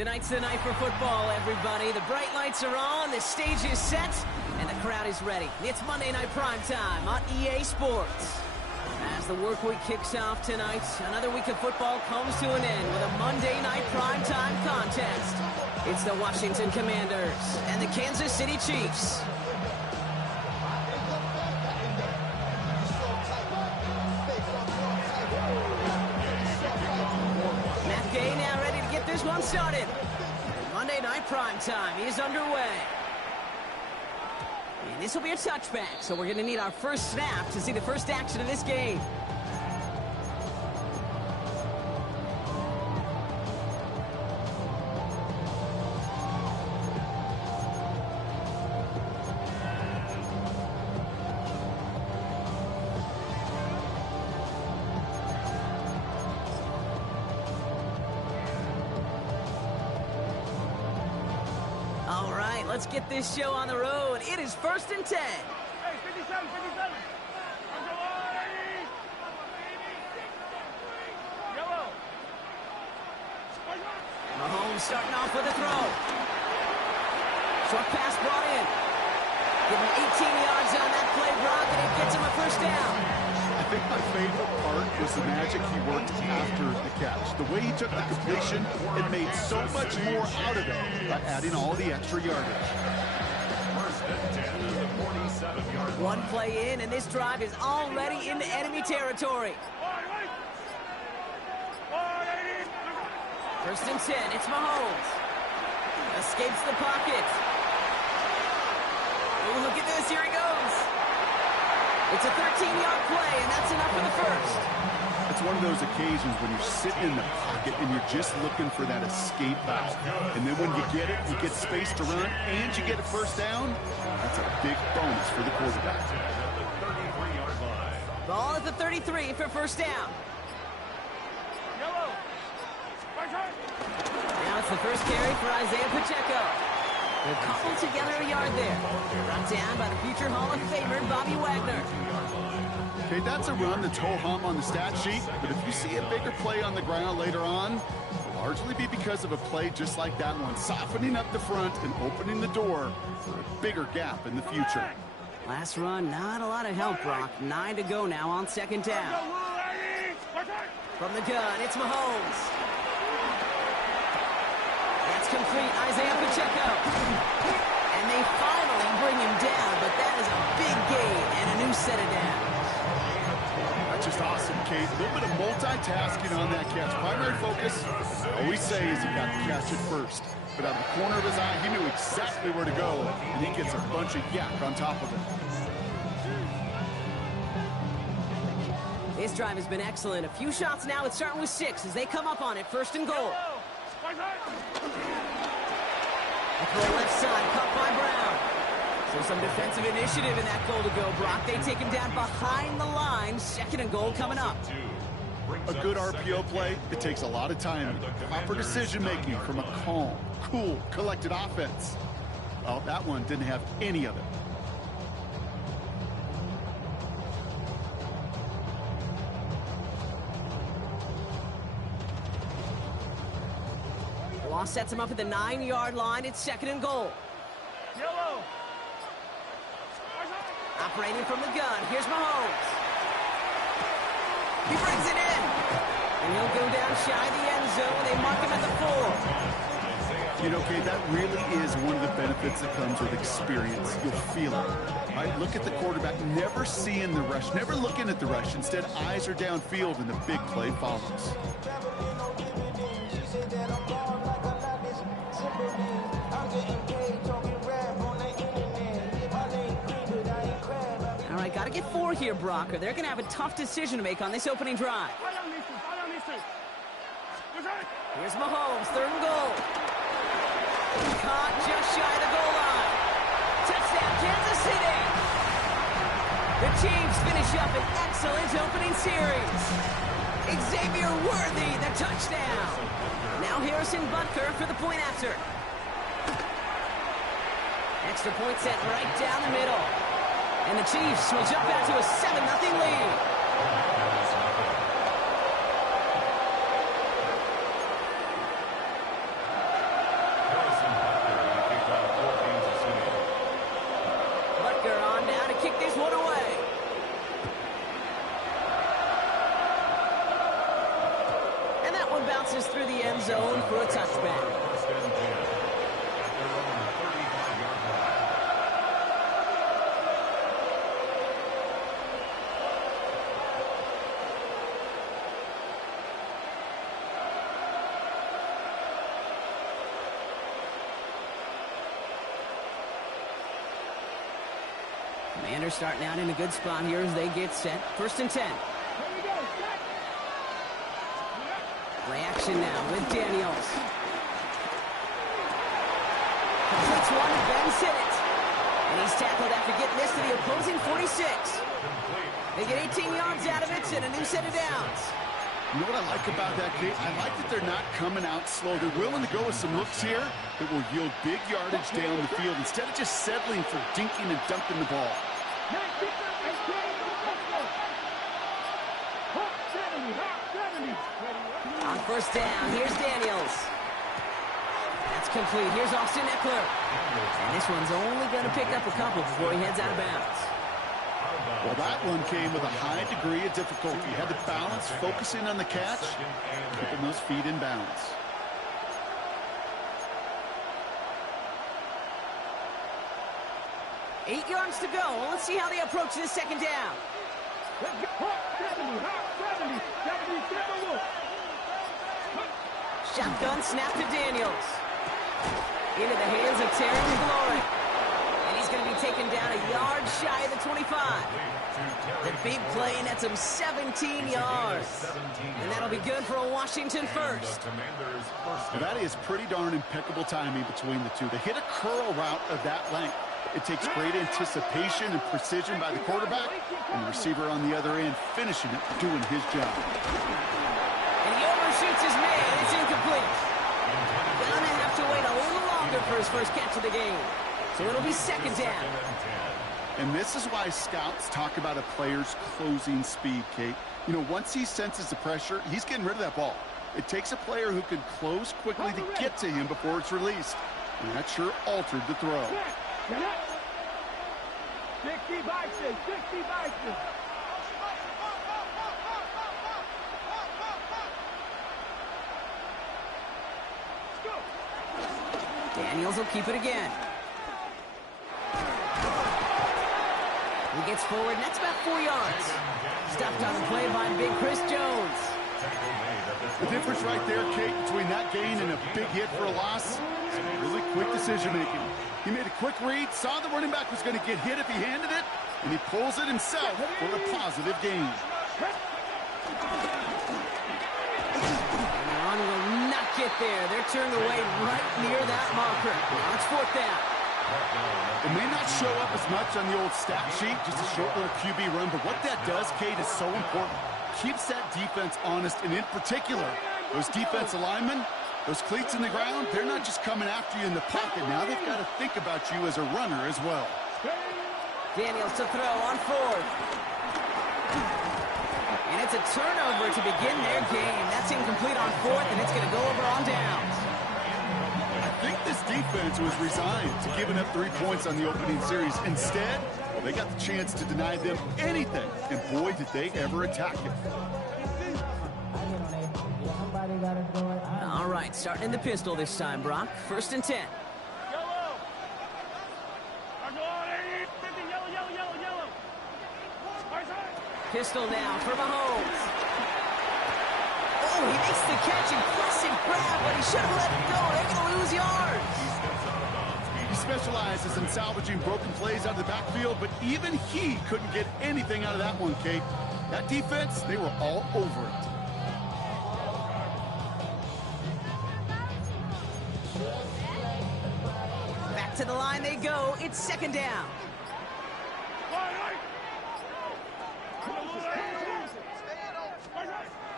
Tonight's the night for football, everybody. The bright lights are on, the stage is set, and the crowd is ready. It's Monday Night Primetime on EA Sports. As the work week kicks off tonight, another week of football comes to an end with a Monday Night Primetime contest. It's the Washington Commanders and the Kansas City Chiefs. This one started. Monday Night Primetime is underway. And this will be a touchback, so we're going to need our first snap to see the first action of this game. Let's get this show on the road. It is 1st and 10. Mahomes starting off with a throw. Short pass brought in. Give him 18 yards on that play, Brock, and it gets him a first down. I think my favorite part was the magic he worked after the catch. The way he took the completion and made so much more out of it by adding all the extra yardage. One play in, and this drive is already into enemy territory. 1st and 10, it's Mahomes. Escapes the pocket. Oh, look at this, here he goes. It's a 13-yard play, and that's enough for the first. It's one of those occasions when you're sitting in the pocket and you're just looking for that escape valve. And then when you get it, you get space to run, and you get a first down. That's a big bonus for the quarterback. Ball at the 33 for first down. Now it's the first carry for Isaiah Pacheco. They'll cobble together a yard there. Brought down by the future Hall of Famer, Bobby Wagner. Okay, that's a run that's ho-hum on the stat sheet, but if you see a bigger play on the ground later on, it'll largely be because of a play just like that one, softening up the front and opening the door for a bigger gap in the future. Last run, not a lot of help, Brock. 9 to go now on 2nd down. From the gun, it's Mahomes. That's complete, Isaiah Pacheco. And they finally bring him down, but that is a big gain and a new set of downs. That's just awesome, Kate. A little bit of multitasking on that catch. Primary focus, I always say, is he got to catch it first. But out of the corner of his eye, he knew exactly where to go, and he gets a bunch of yak on top of it. This drive has been excellent. A few shots now. It's starting with 6 as they come up on it. 1st and goal. A throw left side, caught by Brown. So some defensive initiative in that goal to go, Brock. They take him down behind the line. 2nd and goal coming up. A good RPO play, it takes a lot of time. Proper decision-making from a calm, cool, collected offense. Well, that one didn't have any of it. Law sets him up at the 9-yard line. It's 2nd and goal. Operating from the gun. Here's Mahomes. He brings it in. And he'll go down shy of the end zone. They mark him at the 4. You know, Kate, that really is one of the benefits that comes with experience. You'll feel it. Right? Look at the quarterback, never seeing the rush, never looking at the rush. Instead, eyes are downfield, and the big play follows. All right, got to get 4 here, Brock, or they're going to have a tough decision to make on this opening drive. Here's Mahomes, 3rd and goal. Caught just shy of the goal line. Touchdown, Kansas City. The Chiefs finish up an excellent opening series. Xavier Worthy, the touchdown. Now Harrison Butker for the point after. Extra point set right down the middle. And the Chiefs will jump out to a 7-0 lead. zone for a touchback. Commanders starting out in a good spot here as they get set. 1st and 10. Play action now with Daniels. Completes one, Ben Sinnott. And he's tackled after getting this to the opposing 46. They get 18 yards out of it and a new set of downs. You know what I like about that, Kate? I like that they're not coming out slow. They're willing to go with some looks here that will yield big yardage down the field instead of just settling for dinking and dunking the ball. On 1st down, here's Daniels. That's complete. Here's Austin Eckler. And this one's only going to pick up a couple before he heads out of bounds. Well, that one came with a high degree of difficulty. You had to balance, focusing on the catch, keeping those feet in bounds. Eight yards to go. Well, let's see how they approach this 2nd down. Shotgun snap to Daniels. Into the hands of Terry McLaurin. And he's going to be taken down a yard shy of the 25. The big play nets him 17 yards. And that'll be good for a Washington first. That is pretty darn impeccable timing between the two. They hit a curl route of that length. It takes great anticipation and precision by the quarterback, and the receiver on the other end finishing it, doing his job. And he overshoots his man. It's incomplete. Gonna have to wait a little longer for his first catch of the game. So it'll be 2nd down. And this is why scouts talk about a player's closing speed, Kate. You know, once he senses the pressure, he's getting rid of that ball. It takes a player who can close quickly to get to him before it's released. And that sure altered the throw. 60 Bison, 60 Bison. Daniels will keep it again. He gets forward, and that's about 4 yards. Stopped on the play by big Chris Jones. The difference right there, Kate, between that gain and a big hit for a loss, really quick decision-making. He made a quick read, saw the running back was going to get hit if he handed it, and he pulls it himself for a positive gain. And will not get there. They're turned away right near that marker. Now it's 4th down. It may not show up as much on the old stat sheet, just a short little QB run, but what that does, Kate, is so important. Keeps that defense honest, and in particular, those defensive linemen, those cleats in the ground, they're not just coming after you in the pocket. Now they've got to think about you as a runner as well. Daniels to throw on 4th. And it's a turnover to begin their game. That's incomplete on 4th, and it's going to go over on downs. I think this defense was resigned to giving up 3 points on the opening series. Instead, well, they got the chance to deny them anything, and boy, did they ever attack it. All right, starting in the pistol this time, Brock. 1st and 10. Pistol now for Mahomes. Oh, he makes the catch. Impressive grab, but he should have let it go. They're going to lose yards. He specializes in salvaging broken plays out of the backfield, but even he couldn't get anything out of that one, Kate. That defense, they were all over it. Back to the line they go. It's 2nd down.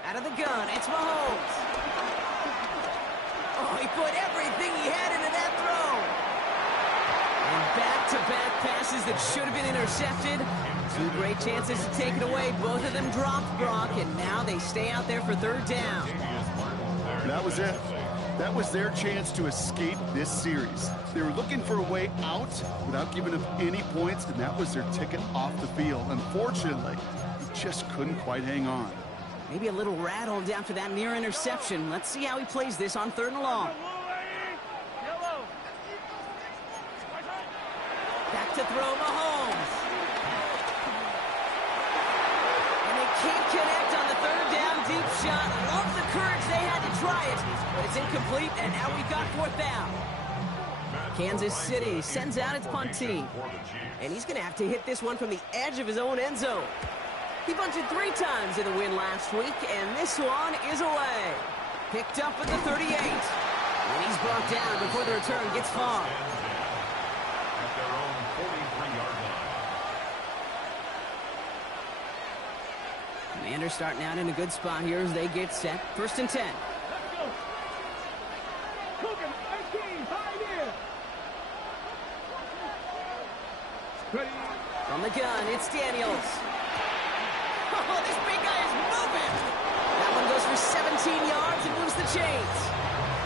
Out of the gun, it's Mahomes. Oh, he put everything he had into that throw. And back-to-back passes that should have been intercepted. 2 great chances to take it away. Both of them dropped, Brock, and now they stay out there for 3rd down. That was it. That was their chance to escape this series. They were looking for a way out without giving up any points, and that was their ticket off the field. Unfortunately, he just couldn't quite hang on. Maybe a little rattled after that near interception. Let's see how he plays this on 3rd and long. Back to throw, Mahomes. And they can't connect on the 3rd down deep shot. Love the courage they had to try it, but it's incomplete, and now we've got 4th down. Kansas City sends out its punt team. And he's going to have to hit this one from the edge of his own end zone. He bunted 3 times in the win last week, and this one is away. Picked up at the 38. And he's brought down before the return gets far. At their own 43-yard line. Commanders starting out in a good spot here as they get set. 1st and 10. From the gun, it's Daniels. Oh, this big guy is moving. That one goes for 17 yards and moves the chains.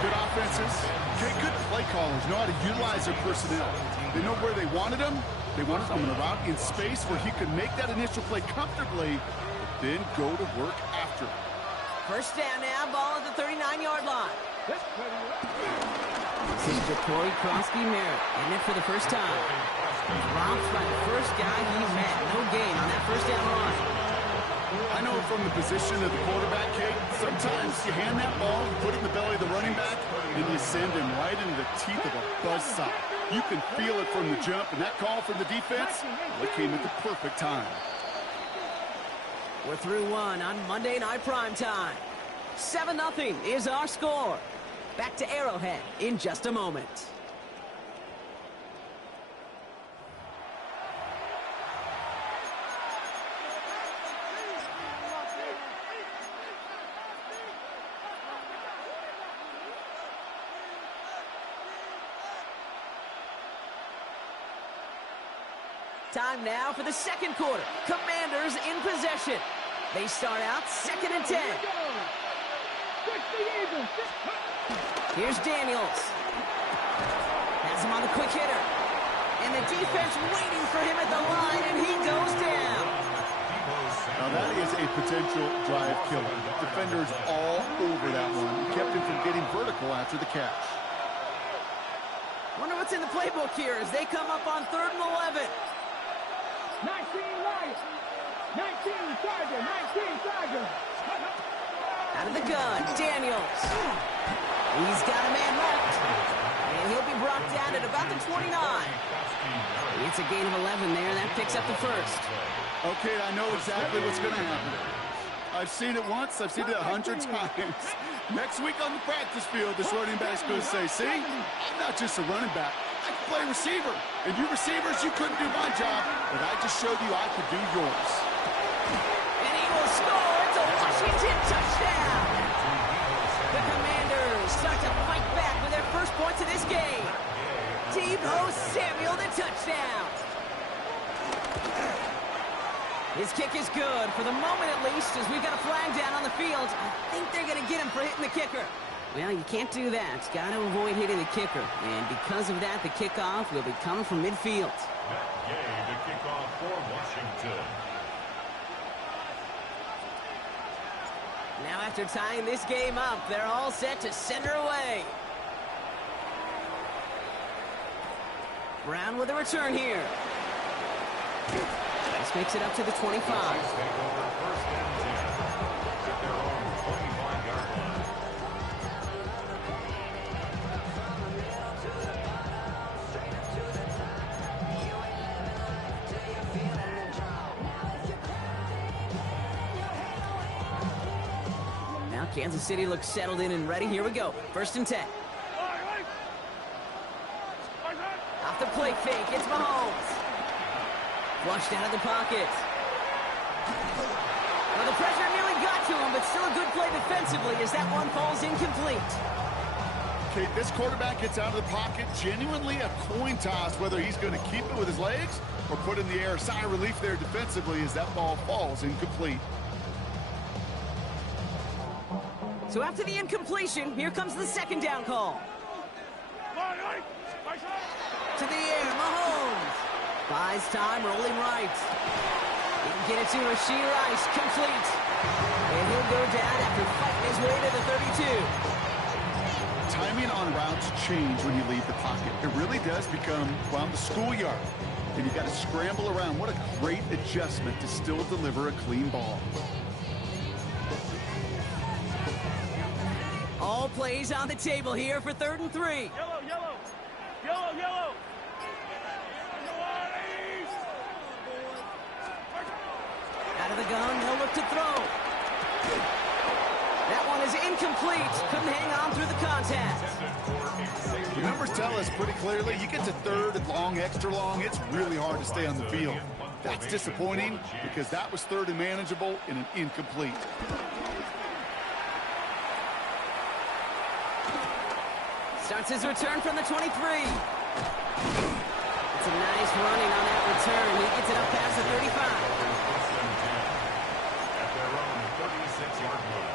Good offenses. Okay, good play callers know how to utilize their personnel. They know where they wanted him. They wanted him in a route in space where he could make that initial play comfortably, but then go to work after. 1st down now, ball at the 39-yard line. This is Jacory Krosky-Merritt, and it for the first time. Dropped by the first guy he met. No gain on that 1st down run. I know from the position of the quarterback, Kate, sometimes you hand that ball, you put it in the belly of the running back, and you send him right into the teeth of a buzzsaw. You can feel it from the jump, and that call from the defense, well, it came at the perfect time. We're through one on Monday Night Primetime. 7-0 is our score. Back to Arrowhead in just a moment. Time now for the 2nd quarter. Commanders in possession. They start out 2nd and 10. Here's Daniels. Has him on the quick hitter. And the defense waiting for him at the line, and he goes down. Now that is a potential drive killer. Defenders all over that one. Kept him from getting vertical after the catch. Wonder what's in the playbook here as they come up on 3rd and 11. 19 right. 19 Tiger. 19 Tiger. Out of the gun, Daniels. He's got a man left. And he'll be brought down at about the 29. It's a gain of 11 there. That picks up the 1st. Okay, I know exactly what's going to happen. I've seen it once. I've seen it 100 times. Next week on the practice field, this running back's going to say, see, I'm not just a running back. I can play receiver. And you receivers, you couldn't do my job, but I just showed you I could do yours. And he will score. It's a Washington touchdown. The Commanders start to fight back with their first points of this game. Deebo Samuel, the touchdown. His kick is good, for the moment at least, as we've got a flag down on the field. I think they're going to get him for hitting the kicker. Well, you can't do that. Got to avoid hitting the kicker. And because of that, the kickoff will be coming from midfield. That game to kick off for Washington. Now after tying this game up, they're all set to center away. Brown with a return here. This makes it up to the 25. Take over 1st and 10 at their own 25-yard line. Now Kansas City looks settled in and ready. Here we go. 1st and 10. Off the play fake, it's Mahomes. Flushed out of the pocket. Well, the pressure nearly got to him, but still a good play defensively as that one falls incomplete. Okay, this quarterback gets out of the pocket. Genuinely a coin toss whether he's going to keep it with his legs or put in the air. Sigh of relief there defensively as that ball falls incomplete. So after the incompletion, here comes the 2nd down call. To the air, Mahomes. Buys time, rolling right. Didn't get it to Rashee Rice. Complete. And he'll go down after fighting his way to the 32. Timing on routes change when you leave the pocket. It really does become, well, the schoolyard. And you got to scramble around. What a great adjustment to still deliver a clean ball. All plays on the table here for 3rd and 3. Yellow, yellow. Yellow, yellow. Out of the gun, they'll look to throw. That one is incomplete. Couldn't hang on through the contact. The numbers tell us pretty clearly, you get to 3rd and long, extra long, it's really hard to stay on the field. That's disappointing because that was 3rd and manageable and an incomplete. Starts his return from the 23. It's a nice running on that return. He gets it up past the 35. At their own 36-yard line.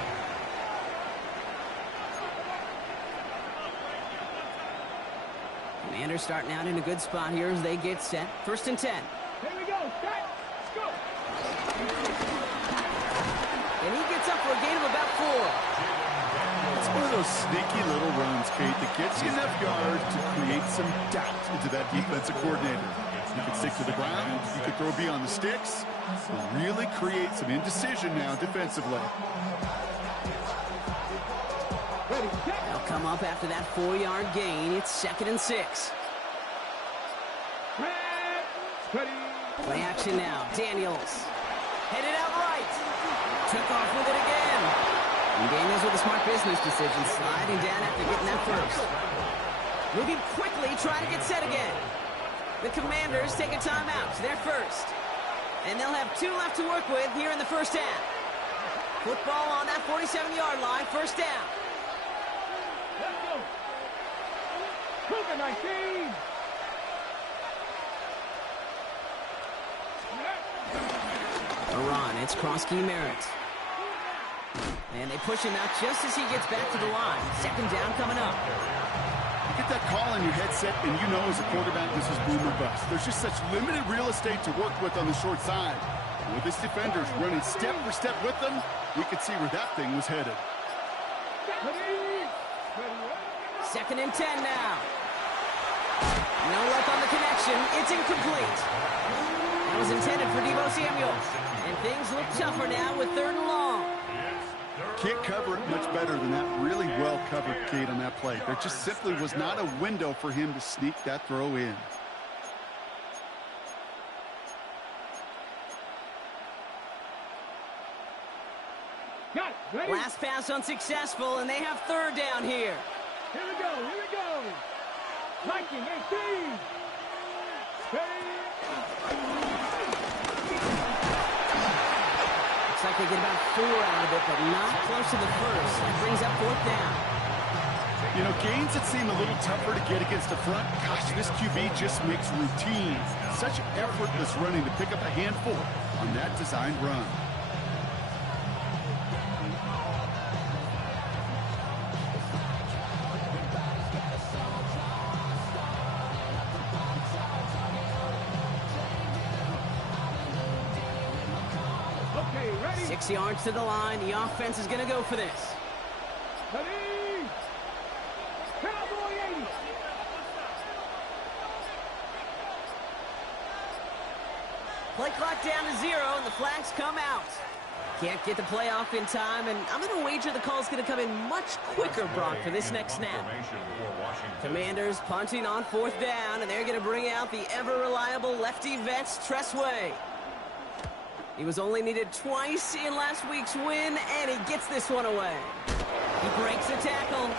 Commanders starting out in a good spot here as they get set. 1st and 10. Here we go. Set. Let's go. And he gets up for a gain of about 4. It's one of those sneaky little runs, Kate, that gets you enough yards to create some doubt into that defensive coordinator. You can stick to the ground, you can throw beyond the sticks, and really create some indecision now defensively. Ready, set. They'll come up after that 4-yard gain. It's 2nd and 6. Ready. Play action now. Daniels. Headed out right. Took off with it again. And Daniels with a smart business decision, sliding down after getting that first. Moving quickly, trying to get set again. The Commanders take a timeout. They're first. And they'll have 2 left to work with here in the first half. Football on that 47-yard line, 1st down. Let's go. Cougar 19. A run. It's Krosky Merritt. And they push him out just as he gets back to the line. 2nd down coming up. You get that call in your headset, and you know as a quarterback this is boom or bust. There's just such limited real estate to work with on the short side. And with this defender's running step for step with them, we could see where that thing was headed. Ready. 2nd and 10 now. No luck on the connection. It's incomplete. That was intended for Deebo Samuel. And things look tougher now with 3rd and long. Can't cover it much better than that really well-covered gate on that play. There just simply was not a window for him to sneak that throw in. Got it. Ready. Last pass unsuccessful, and they have 3rd down here. Here we go. Here we go. Viking 18. Ready. Looks like they get about 4 out of it, but not close to the first. That brings up 4th down. You know, gains that seem a little tougher to get against the front. Gosh, this QB just makes routine. Such effortless running to pick up a handful on that designed run. Okay, ready. 6 yards to the line. The offense is going to go for this. Ready. Cowboy 80. Play clock down to 0, and the flags come out. Can't get the play off in time, and I'm going to wager the call's going to come in much quicker, Brock, for this next snap. Commanders punting on 4th down, and they're going to bring out the ever-reliable lefty vets, Tressway. He was only needed twice in last week's win, and he gets this one away. He breaks the tackle.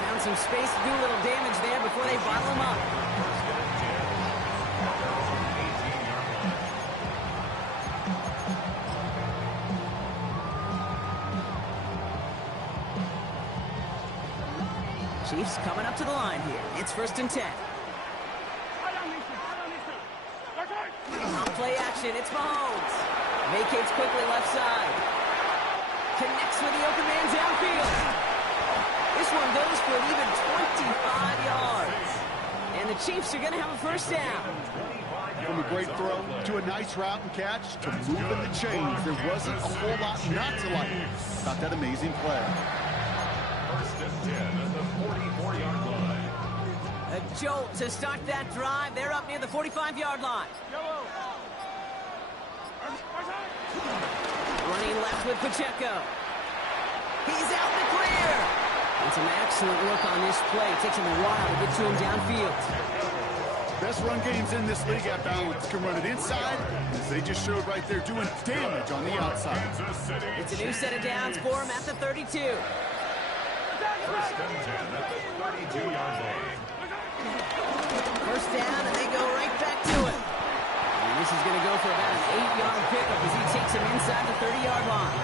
Found some space to do a little damage there before they bottle him up. Chiefs coming up to the line here. It's 1st and 10. On play action, it's Mahomes. Vacates quickly left side. Connects with the open man downfield. This one goes for an even 25 yards. And And the Chiefs are going to have a first down. From a great throw to a nice route and catch to moving the chains, there wasn't a whole lot not to like about that amazing play. First and 10 at the 44-yard line. A jolt to start that drive. They're up near the 45-yard line. Running left with Pacheco. He's out in the clear. And some excellent work on this play. It takes him a while to get to him downfield. Best run games in this league at balance. Can run it inside, as they just showed right there, doing damage on the outside. It's a new set of downs for him at the 32. First and 10 at the 32-yard line. First down, and they go right back to it. And this is going to go for about an 8-yard pickup as he takes him inside the 30-yard line.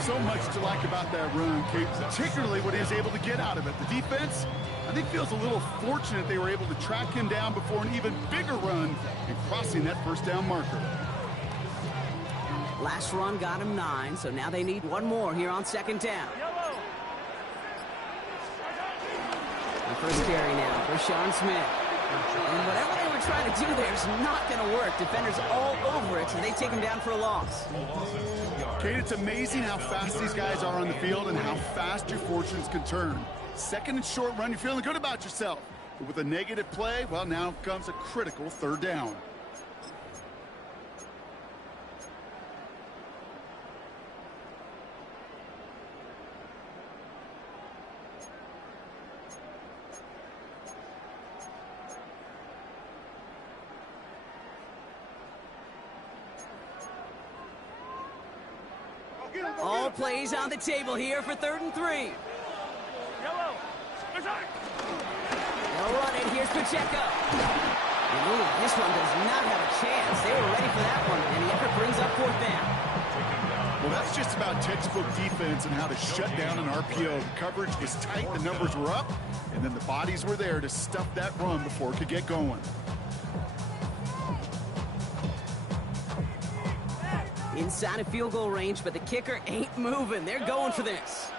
So much to like about that run, Kate, particularly what he was able to get out of it. The defense, I think, feels a little fortunate they were able to track him down before an even bigger run and crossing that first down marker. Last run got him 9, so now they need one more here on second down. The first carry now for Sean Smith. And whatever they were trying to do there is not going to work. Defenders all over it, so they take him down for a loss. Kate, it's amazing how fast these guys are on the field and how fast your fortunes can turn. Second and short run, you're feeling good about yourself. But with a negative play, well, now comes a critical third down. All plays on the table here for 3rd and 3. They'll run it. Here's Pacheco. And this one does not have a chance. They were ready for that one, and the effort brings up 4th down. Well, that's just about textbook defense and how to shut down an RPO. The coverage was tight, the numbers were up, and then the bodies were there to stuff that run before it could get going. Inside of field goal range, but the kicker ain't moving. They're going for this.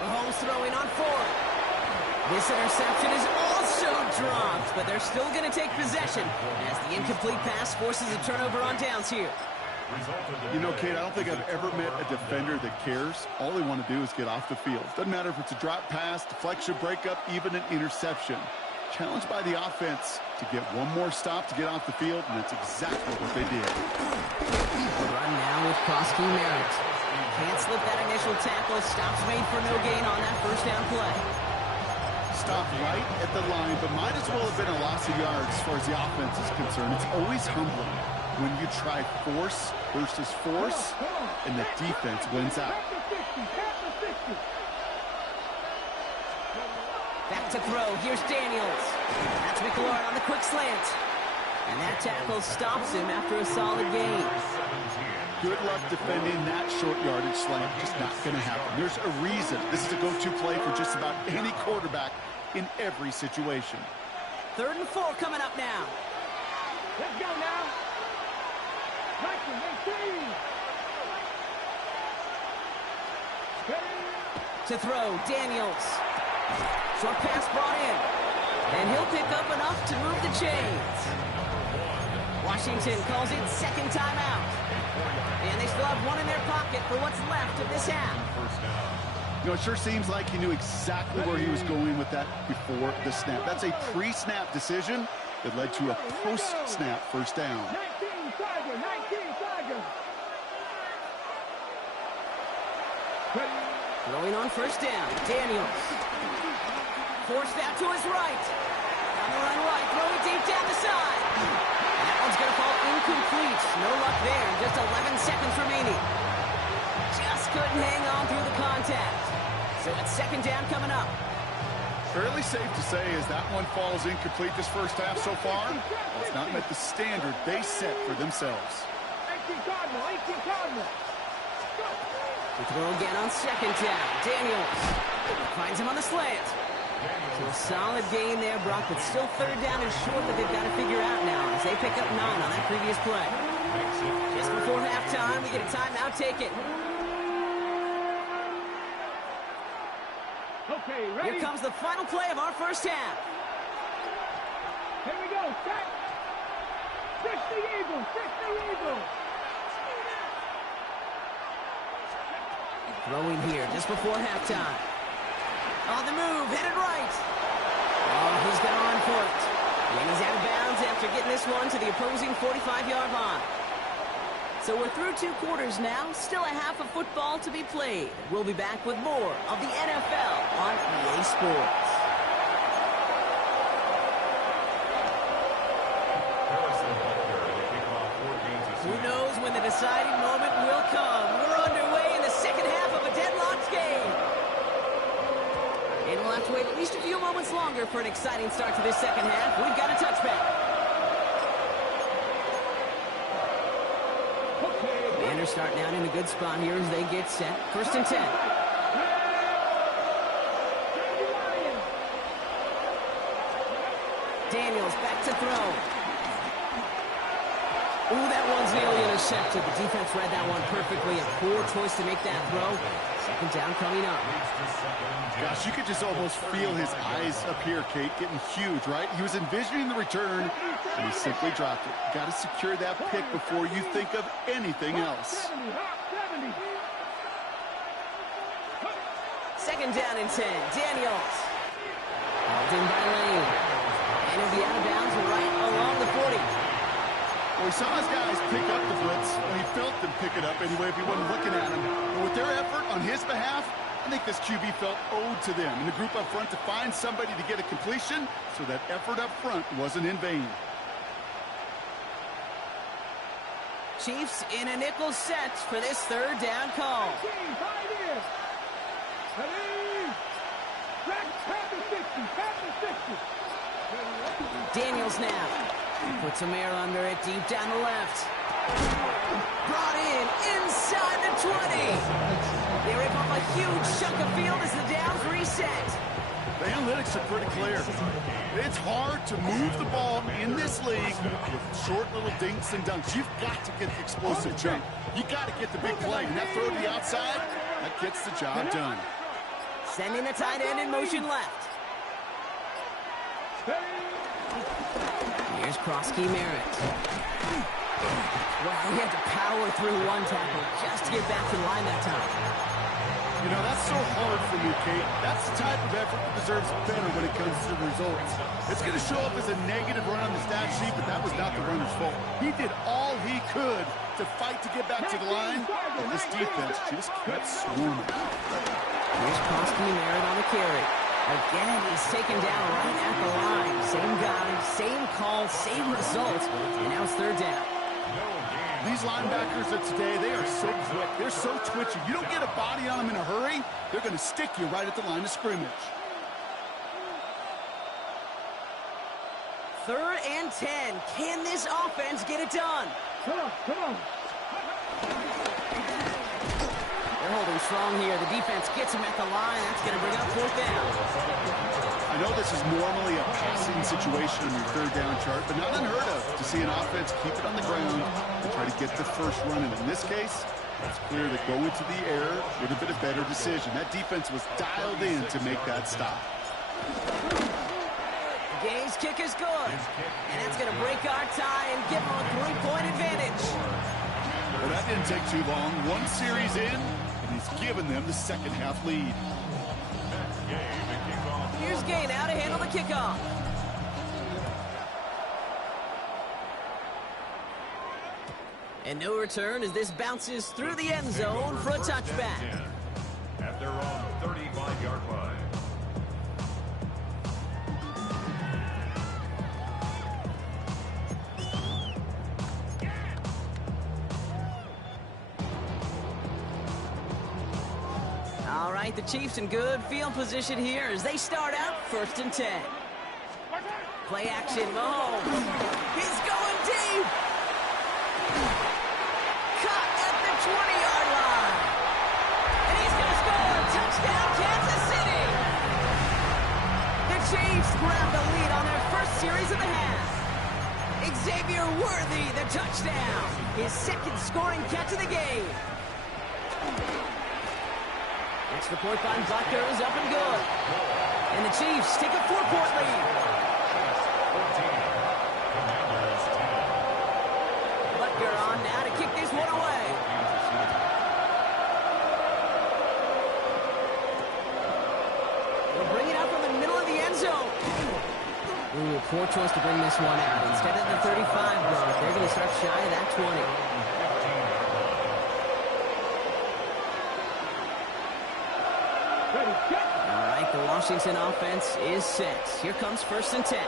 Mahomes throwing on 4th. This interception is also dropped, but they're still going to take possession as the incomplete pass forces a turnover on downs here. You know, Kate, I don't think I've ever met a defender that cares. All they want to do is get off the field. Doesn't matter if it's a drop pass, deflection, breakup, even an interception. Challenged by the offense to get one more stop to get off the field, and that's exactly what they did. Run now with Koski Merritt. Can't slip that initial tackle. Stops made for no gain on that first down play. Stopped right at the line, but might as well have been a loss of yards as far as the offense is concerned. It's always humbling when you try force versus force, and the defense wins out. Back to throw. Here's Daniels. That's McLaurin on the quick slant. And that tackle stops him after a solid gain. Good luck defending that short yardage slant. Just not going to happen. There's a reason. This is a go-to play for just about any quarterback in every situation. 3rd and 4 coming up now. Let's go now. 19-18. To throw, Daniels. Short pass brought in. And he'll pick up enough to move the chains. Washington calls it second timeout. And they still have one in their pocket for what's left of this half. You know, it sure seems like he knew exactly where he was going with that before the snap. That's a pre-snap decision that led to a post-snap first down. 19 Tiger. Throwing on first down, Daniels. Forced out to his right. On the run right, throwing deep down the side. And that one's going to fall incomplete. No luck there, just 11 seconds remaining. Just couldn't hang on through the contact. So it's second down coming up. Fairly safe to say as that one falls incomplete this first half so far, it's not met the standard they set for themselves. 18 Cardinal. To throw again on second down. Daniels finds him on the slant. So a solid gain there, Brock, but still third down and short that they've got to figure out now as they pick up 9 on that previous play. Just before halftime, we get a timeout. Take it. Okay, ready? Here comes the final play of our first half. Here we go. Set. Fix the Eagles. Fix the Eagles. Throwing here just before halftime. On the move, headed right. Oh, he's gone for it. And he's out of bounds after getting this one to the opposing 45-yard line. So we're through 2 quarters now, still a half of football to be played. We'll be back with more of the NFL on EA Sports. Who knows when the deciding moment will come? We're underway in the second half of a deadlocked game. And we'll have to wait at least a few moments longer for an exciting start to this second half. We've got a touchback. Commanders starting out in a good spot here as they get set. 1st and 10. Daniels back to throw. Ooh, that one's nearly intercepted. The defense read that one perfectly. A poor choice to make that throw. Second down coming up. Gosh, you could just almost feel his eyes up here, Kate, getting huge, right? He was envisioning the return, and he simply dropped it. Got to secure that pick before you think of anything else. 2nd down and 10. Daniels. Hauled in by Lane. And he'll be out of bounds right along the 40. Well, he saw his guys pick up the blitz. He felt them pick it up anyway if he wasn't looking at him. But with their effort on his behalf, I think this QB felt owed to them and the group up front to find somebody to get a completion so that effort up front wasn't in vain. Chiefs in a nickel set for this 3rd down call. Daniels now. Puts some air under it, deep down the left. Brought in inside the 20. They rip off a huge chunk of field as the downs reset. The analytics are pretty clear. It's hard to move the ball in this league with short little dinks and dunks. You've got to get the explosive jump. You got to get the big play. And that throw to the outside, that gets the job done. Sending the tight end in motion left. Here's Krosky Merritt. Well, he had to power through one tackle just to get back to the line that time. You know, that's so hard for me, Kate. That's the type of effort that deserves better when it comes to the results. It's going to show up as a negative run on the stat sheet, but that was not the runner's fault. He did all he could to fight to get back to the line, but this defense just kept swarming. Here's Krosky Merritt on the carry. Again, he's taken down right at the line. Same guy, same call, same result, and now it's 3rd down. These linebackers of today, they are so quick. They're so twitchy. You don't get a body on them in a hurry, they're going to stick you right at the line of scrimmage. 3rd and 10. Can this offense get it done? Come on, come on. They're holding strong here. The defense gets him at the line. That's going to bring up 4th down. I know this is normally a passing situation on your 3rd down chart, but not unheard of to see an offense keep it on the ground and try to get the first run. And in this case, it's clear that going to the air would have been a better decision. That defense was dialed in to make that stop. Gay's kick is good. And that's going to break our tie and give them a 3-point advantage. Well, that didn't take too long. One series in, and he's given them the second half lead. Here's Gay now to handle the kickoff. And no return as this bounces through the end zone for a touchback. At their own 35-yard line. All right, the Chiefs in good field position here as they start out 1st and 10. Play action, Mahomes. He's going deep. Caught at the 20-yard line. And he's going to score. Touchdown, Kansas City. Chiefs grab the lead on their first series of the half. Xavier Worthy, the touchdown. His second scoring catch of the game. Extra point by Butker is up and good. And the Chiefs take a 4-point lead. Butker on now to kick this one away. They'll bring it up from the middle of the end zone. Ooh, poor choice to bring this one out. Instead of the 35 mark, they're going to start shy of that 20. All right, the Washington offense is set. Here comes 1st and 10.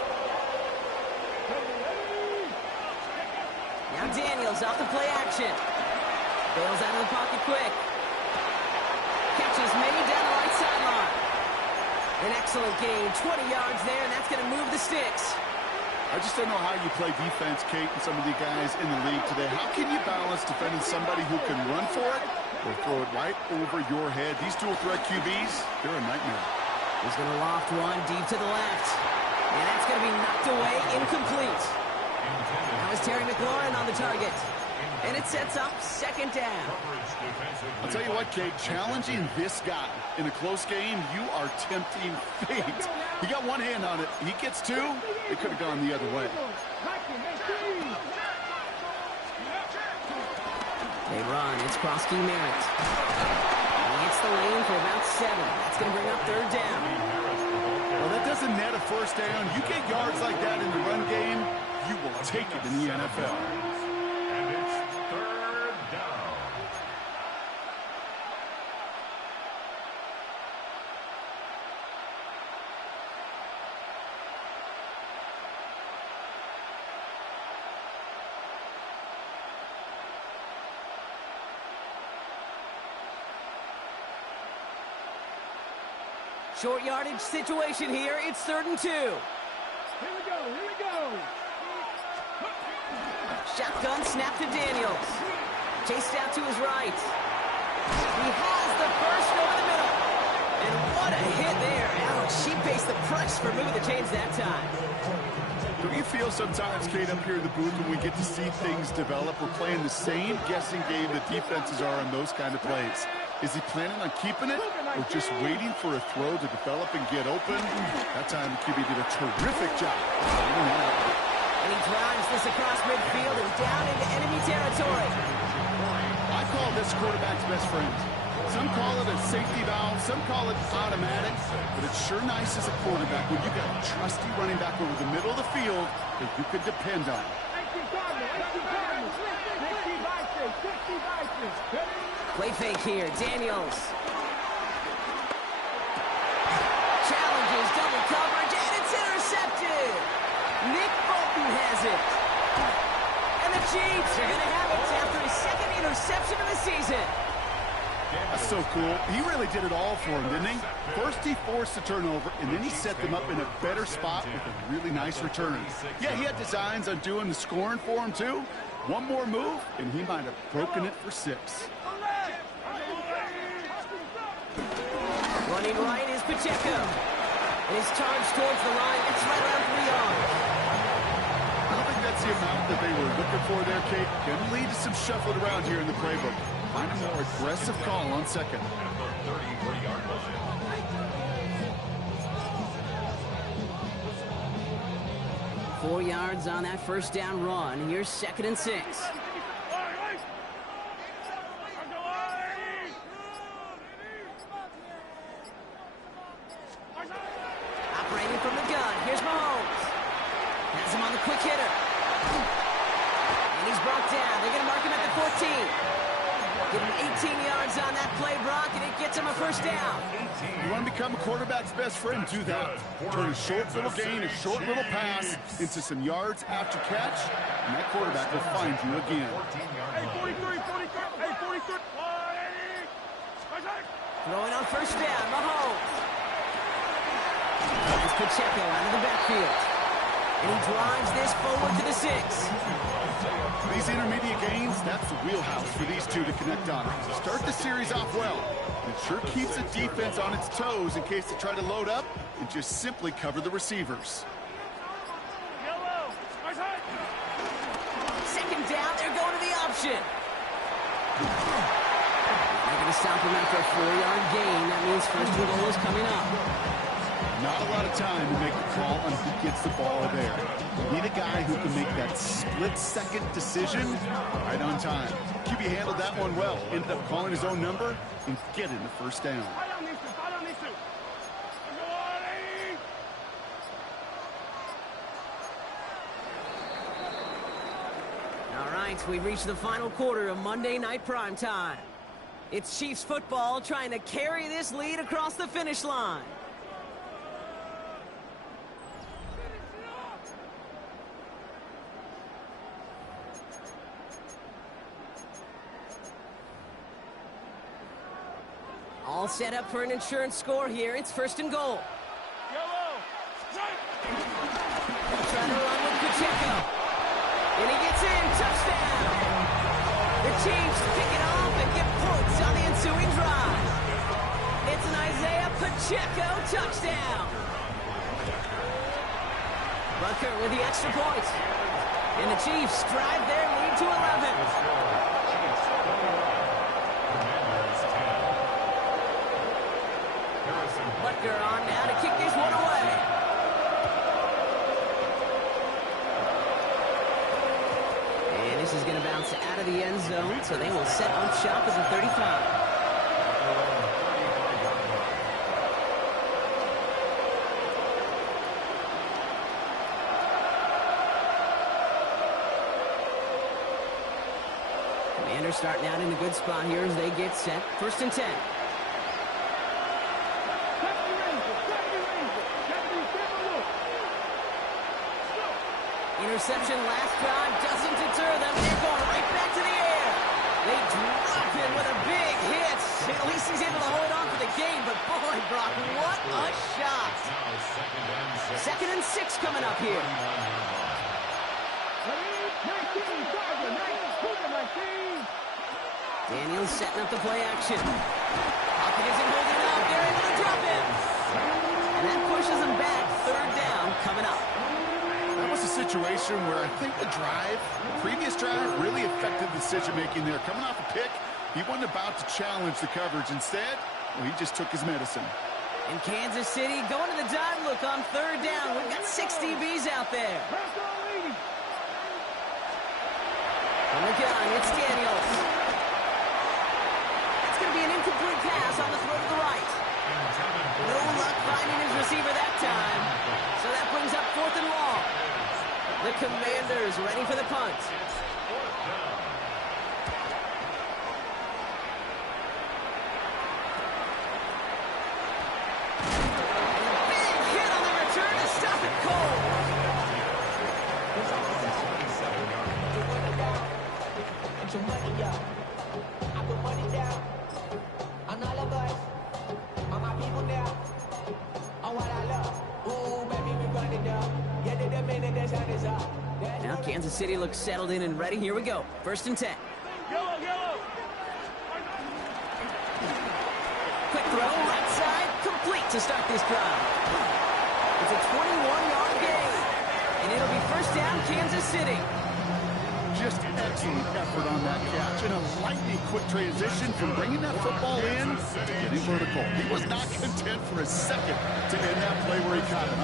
Now Daniels off the play action. Bails out of the pocket quick. Catches made down the right sideline. An excellent gain, 20 yards there, and that's going to move the sticks. I just don't know how you play defense, Kate, and some of the guys in the league today. How can you balance defending somebody who can run for it or throw it right over your head? These dual threat QBs, they're a nightmare. He's going to loft one deep to the left. And that's going to be knocked away, incomplete. Now is Terry McLaurin on the target. And it sets up 2nd down. I'll tell you what, Kate, challenging this guy in a close game, you are tempting fate. He got one hand on it. He gets two. It could have gone the other way. They run. It's Krosky Merritt. He hits the lane for about 7. That's going to bring up 3rd down. Well, that doesn't net a 1st down. You get yards like that in the run game, you will take it in the NFL. And it's 3rd down. Short yardage situation here. It's 3rd and 2. Here we go, here we go. Shotgun snap to Daniels. Chased out to his right. He has the first over the middle. And what a hit there. Ouch, she faced the price for moving the chains that time. Don't you feel sometimes, Kate, up here in the booth when we get to see things develop? We're playing the same guessing game that defenses are on those kind of plays. Is he planning on keeping it or just waiting for a throw to develop and get open? That time, QB did a terrific job. And he drives this across midfield and down into enemy territory. I call this quarterback's best friend. Some call it a safety valve, some call it automatic, but it's sure nice as a quarterback when you got a trusty running back over the middle of the field that you could depend on. Play fake here, Daniels. Challenges, double coverage, and it's intercepted. Nick Bolton has it. And the Chiefs are going to have it after his 2nd interception of the season. That's so cool. He really did it all for him, didn't he? First he forced the turnover, and then he set them up in a better spot with a really nice return. Yeah, he had designs on doing the scoring for him, too. One more move, and he might have broken it for 6. Running right is Pacheco. And his charge towards the line, it's right around 3 yards. I don't think that's the amount that they were looking for there, Kate. Can lead to some shuffling around here in the playbook. Find a more aggressive call on 2nd. 30-yard line. 4 yards on that 1st down run. Here's 2nd and 6. Operating from the gun. Here's Mahomes. Has him on the quick hitter. And he's brought down. They're going to mark him at the 14. Give him 18 yards on that play, Brock, and it gets him a 1st down. You want to become a quarterback's best friend, do that. Turn a short little gain, a short little pass into some yards after catch, and that quarterback will find you again. Hey, 43, 43, hey, 43. Throwing on 1st down, Mahomes. It's Pacheco out of the backfield. And he drives this forward to the 6. These intermediate gains, that's the wheelhouse for these two to connect on. Start the series off well. It sure keeps the defense on its toes in case they try to load up and just simply cover the receivers. Second down, they're going to the option. They're going to stop him after a 4-yard gain. That means first and goal is coming up. Not a lot of time to make the call on who gets the ball there. You need a guy who can make that split-second decision right on time. QB handled that one well. Ended up calling his own number and getting the first down. All right, we've reached the final quarter of Monday Night Primetime. It's Chiefs football trying to carry this lead across the finish line. All set up for an insurance score here. It's first and goal. Trying to run with Pacheco. And he gets in. Touchdown. The Chiefs pick it off and get points on the ensuing drive. It's an Isaiah Pacheco touchdown. Butker with the extra point. And the Chiefs drive their lead to 11. Butker on now to kick this one away. And this is going to bounce out of the end zone, so they will set up shop at the 35. Commanders starting out in a good spot here as they get set. First and 10. Interception last drive doesn't deter them. They're going right back to the air. They drop him with a big hit. At least he's able to hold on for the game, but boy, Brock, what a shot. Second and 6 coming up here. Daniels setting up the play action. Pocket isn't holding up. They're able to drop him. And that pushes them back. Third down coming up. That was a situation where I think the previous drive really affected decision-making there. Coming off a pick, he wasn't about to challenge the coverage. Instead, well, he just took his medicine. In Kansas City, going to the dime look on third down. We've got 6 DBs out there. On the gun, it's Daniels. It's going to be an incomplete pass on the throw to the right. No luck finding his receiver that time. So that brings up 4th and long. The Commanders ready for the punt. Big hit on the return to stop it cold. Now Kansas City looks settled in and ready. Here we go. First and 10. Quick throw, right side, complete to start this drive. It's a 21-yard gain, and it'll be first down, Kansas City. Just excellent effort on that catch. And a lightning quick transition from bringing that football in to getting vertical. He was not content for a second to end that play where he caught it.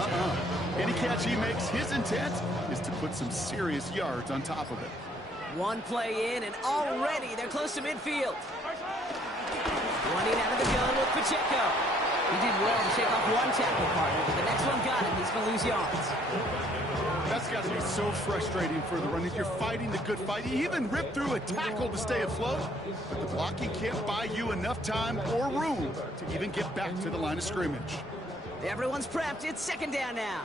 Any catch he makes, his intent is to put some serious yards on top of it. One play in, and already they're close to midfield. Running out of the gun with Pacheco. He did well to shake off one tackle partner, but the next one got him. He's going to lose yards. That's got to be so frustrating for the running. You're fighting the good fight. You even ripped through a tackle to stay afloat, but the blocking can't buy you enough time or room to even get back to the line of scrimmage. Everyone's prepped. It's second down now.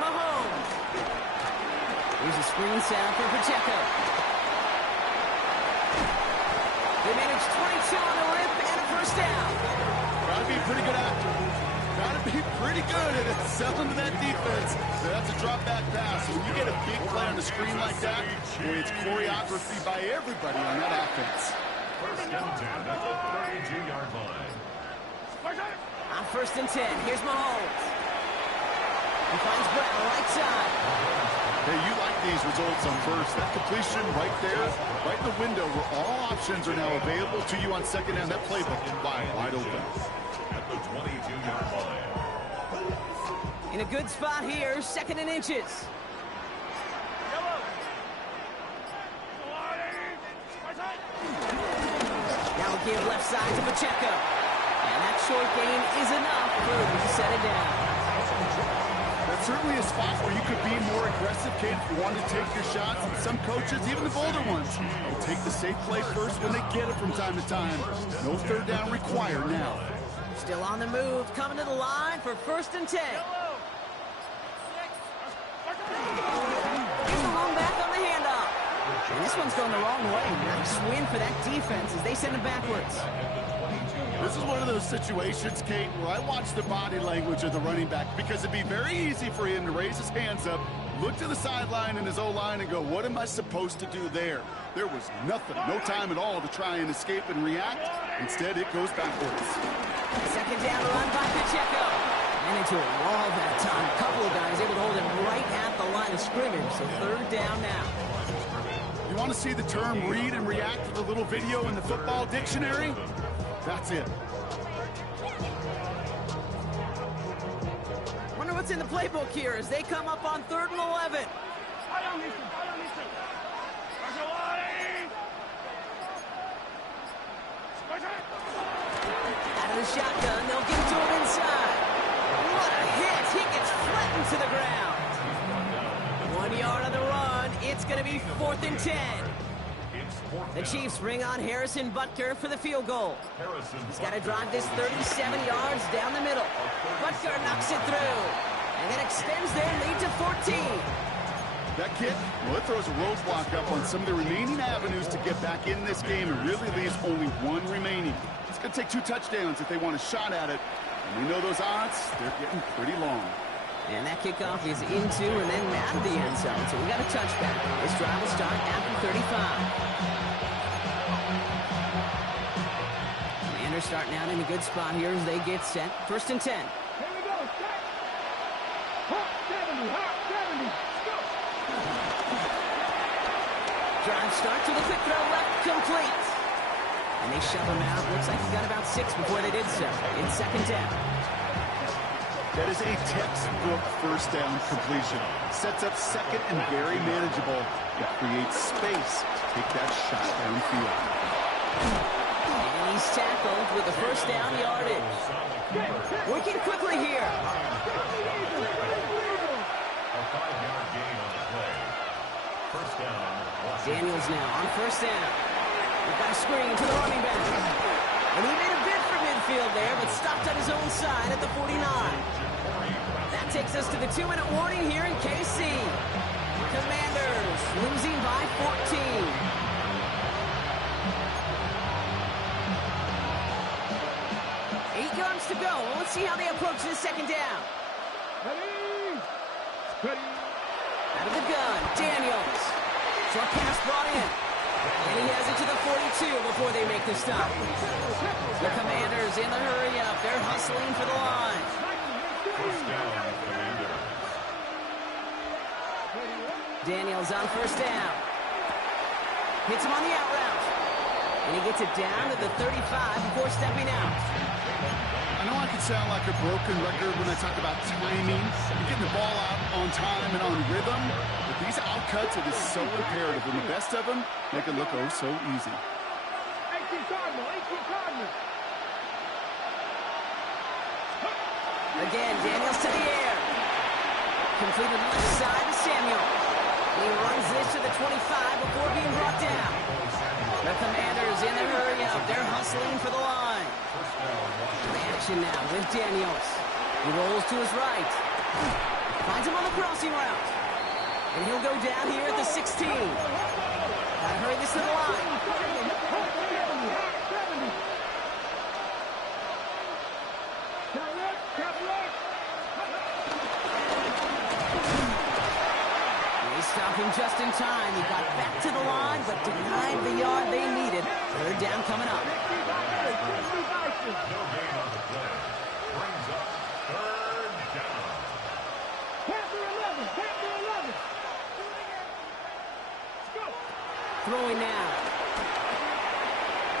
Mahomes. Here's a screen sound for Pacheco. They managed 22 on the rip and a first down. Gotta be a pretty good actor. Gotta be pretty good at selling to that defense. So that's a drop back pass. When you get a big play on the screen like that, boy, it's choreography by everybody on that offense. First and 10 at the 32-yard line. On 1st and 10, here's Mahomes. He finds Brown right side. Hey, you like these results on first. That completion right there, right in the window where all options are now available to you on 2nd down. That playbook wide open. At the 22-yard line. In a good spot here, 2nd and inches. Now give left side to Pacheco. And that short gain is enough for him to set it down. That's certainly a spot where you could be more aggressive, Kate, if you want to take your shots. And some coaches, even the bolder ones, will take the safe play first when they get it from time to time. No 3rd down required now. Still on the move, coming to the line for 1st and 10. Here's the long back on the handoff. And this one's going the wrong way. Nice win for that defense as they send it backwards. This is one of those situations, Kate, where I watch the body language of the running back because it'd be very easy for him to raise his hands up, look to the sideline in his O-line and go, what am I supposed to do there? There was nothing, no time at all to try and escape and react. Instead, it goes backwards. 2nd down run by Pacheco. And into a wall that time. A couple of guys able to hold him right at the line of scrimmage. So 3rd down now. You want to see the term read and react with a little video in the football dictionary? That's it. Wonder what's in the playbook here as they come up on 3rd and 11. Out of the shotgun, they'll give it to him inside. What a hit! He gets flattened to the ground. 1 yard on the run. It's going to be 4th and 10. The Chiefs bring on Harrison Butker for the field goal. He's got to drive this 37 yards down the middle. Butker knocks it through and then extends their lead to 14. That kick, well, it throws a roadblock up on some of the remaining avenues to get back in this game and really leaves only one remaining. It's going to take 2 touchdowns if they want a shot at it. And we know those odds, they're getting pretty long. And that kickoff is into and then out of the end zone. So we got a touchback. This drive will start at the 35. Commanders starting out in a good spot here as they get set. 1st and 10. Here we go. Set. Hot 70. Hot 70. Go. Drive start to the quick throw left, complete. And they shove him out. Looks like he got about 6 before they did so. It's 2nd down. That is a textbook 1st down completion. Sets up 2nd and very manageable. It creates space to take that shot downfield. And he's tackled with the 1st down yardage. Working quickly here. A 5-yard gain on the play. 1st down. Daniels now on 1st down. We've got a screen to the running back. And he made a bid for midfield there, but stopped on his own side at the 49. That takes us to the 2-minute warning here in KC. Commanders losing by 14. Eight yards to go. Well, let's see how they approach this 2nd down. Ready. Ready. Out of the gun, Daniels. Short pass brought in. And he has it to the 42 before they make the stop. The Commanders in the hurry up. They're hustling for the line. 1st down, Commander. Daniels on 1st down. Hits him on the out route. And he gets it down to the 35 before stepping out. I know I can sound like a broken record when I talk about timing and getting the ball out on time and on rhythm, but these outcuts, it is so imperative, and the best of them make it look oh so easy. 18 Cardinal. Again, Daniels to the air. Completed left side to Samuel. He runs this to the 25 before being brought down. The Commanders in the hurry up. They're hustling for the line. Action now with Daniels. He rolls to his right. Finds him on the crossing route. And he'll go down here at the 16. Gotta hurry this to the line. Stopping just in time. He got back to the line, but denied the yard they needed. Third down coming up. No gain on the play. Brings up third down. Panther 11, Panther 11. Let's go. Throwing now.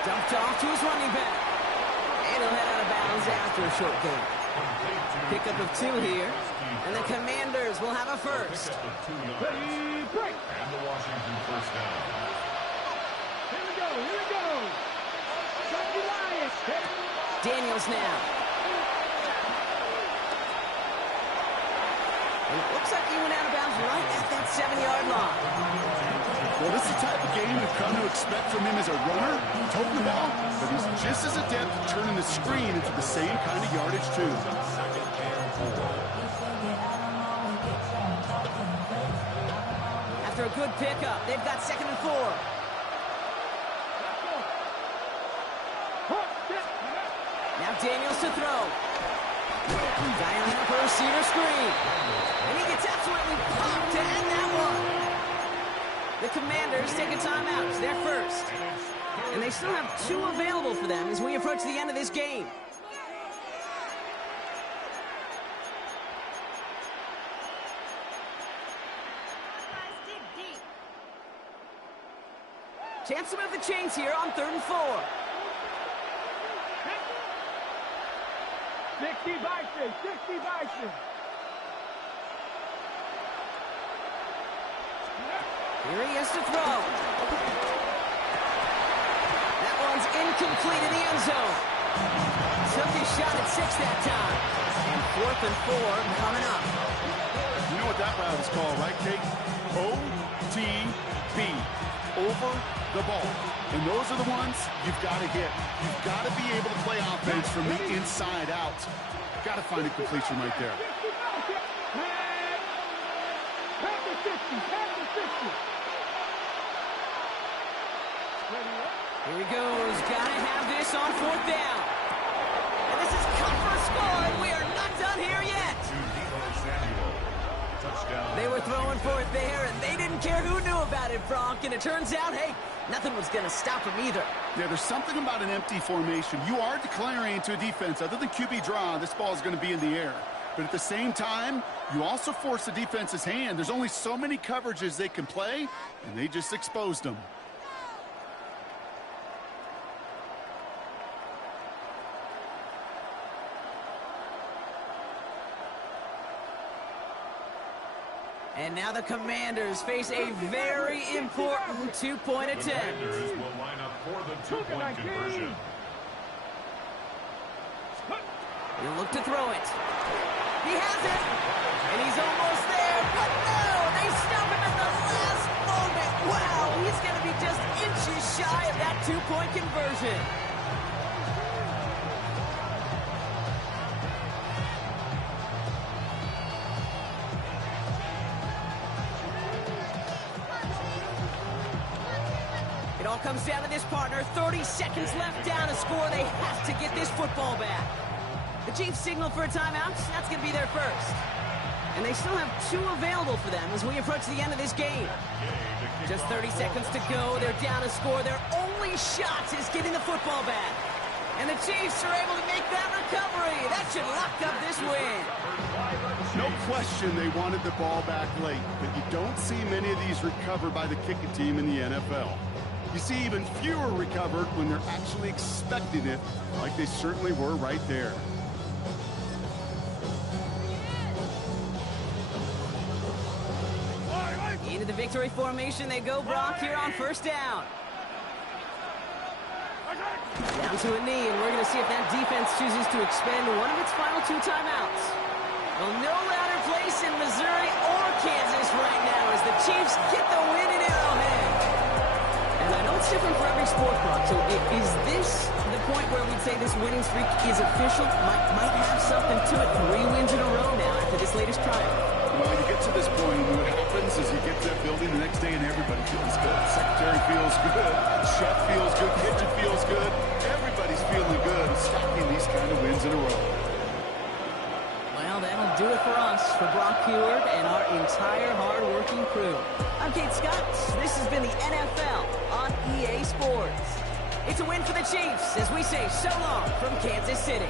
Dumped off to his running back. And he'll head out of bounds after a short gain. Pickup of 2 here. And the Commanders will have a first. Ready, break. And the Washington first down. Here we go, here we go. Chucky Lions. Daniels now. And it looks like he went out of bounds right at that 7-yard line. Well, this is the type of game we've come to expect from him as a runner, toting the ball, but he's just as adept at turning the screen into the same kind of yardage, too. After a good pickup, they've got 2nd and 4. Now Daniels to throw. Dialing up a receiver screen. And he gets absolutely popped to end that one. The Commanders take a timeout. It's their first. And they still have 2 available for them as we approach the end of this game. Chance to move the chains here on 3rd and 4. 60 Bison, 60 Bison. Here he is to throw. That one's incomplete in the end zone. Took his shot at 6 that time. And 4th and 4 coming up. You know what that route is called, right, Kate? OTB. Over the ball. And those are the ones you've got to hit. You've got to be able to play offense from the inside out. Got to find a completion right there. Panther 60, Panther 60. Here he goes. Got to have this on 4th down. And this is cut for a score, and we are not done here yet. They were throwing for it there, and they didn't care who knew about it, Bronk. And it turns out, hey, nothing was going to stop him either. Yeah, there's something about an empty formation. You are declaring to a defense, other than QB draw, this ball is going to be in the air. But at the same time, you also force the defense's hand. There's only so many coverages they can play, and they just exposed them. And now the Commanders face a very important 2-point attempt. Commanders will line up for the 2-point conversion. He'll look to throw it. He has it. And he's almost there. But no, they stop him at the last moment. Wow, he's going to be just inches shy of that 2-point conversion. It all comes down to this, partner. 30 seconds left down to score. They have to get this football back. The Chiefs signal for a timeout. That's going to be their first. And they still have 2 available for them as we approach the end of this game. Just 30 seconds to go. They're down to score. Their only shot is getting the football back. And the Chiefs are able to make that recovery. That should lock up this win. No question they wanted the ball back late, but you don't see many of these recovered by the kicking team in the NFL. You see even fewer recovered when they're actually expecting it, like they certainly were right there. Into the victory formation they go, Brock, here on 1st down. Down to a knee, and we're going to see if that defense chooses to expend one of its final 2 timeouts. Well, no louder place in Missouri or Kansas right now as the Chiefs get the win in Arrowhead. And I know it's different for every sport, Brock, so is this the point where we'd say this winning streak is official? Might have something to it. 3 wins in a row now after this latest triumph. Well, you get to this point, and what happens is you get to that building the next day, and everybody feels good. Secretary feels good. Chef feels good. Kitchen feels good. Everybody's feeling good, stacking these kind of wins in a row. Well, that'll do it for us, for Brock Heward and our entire hard-working crew. I'm Kate Scott. This has been the NFL on EA Sports. It's a win for the Chiefs as we say so long from Kansas City.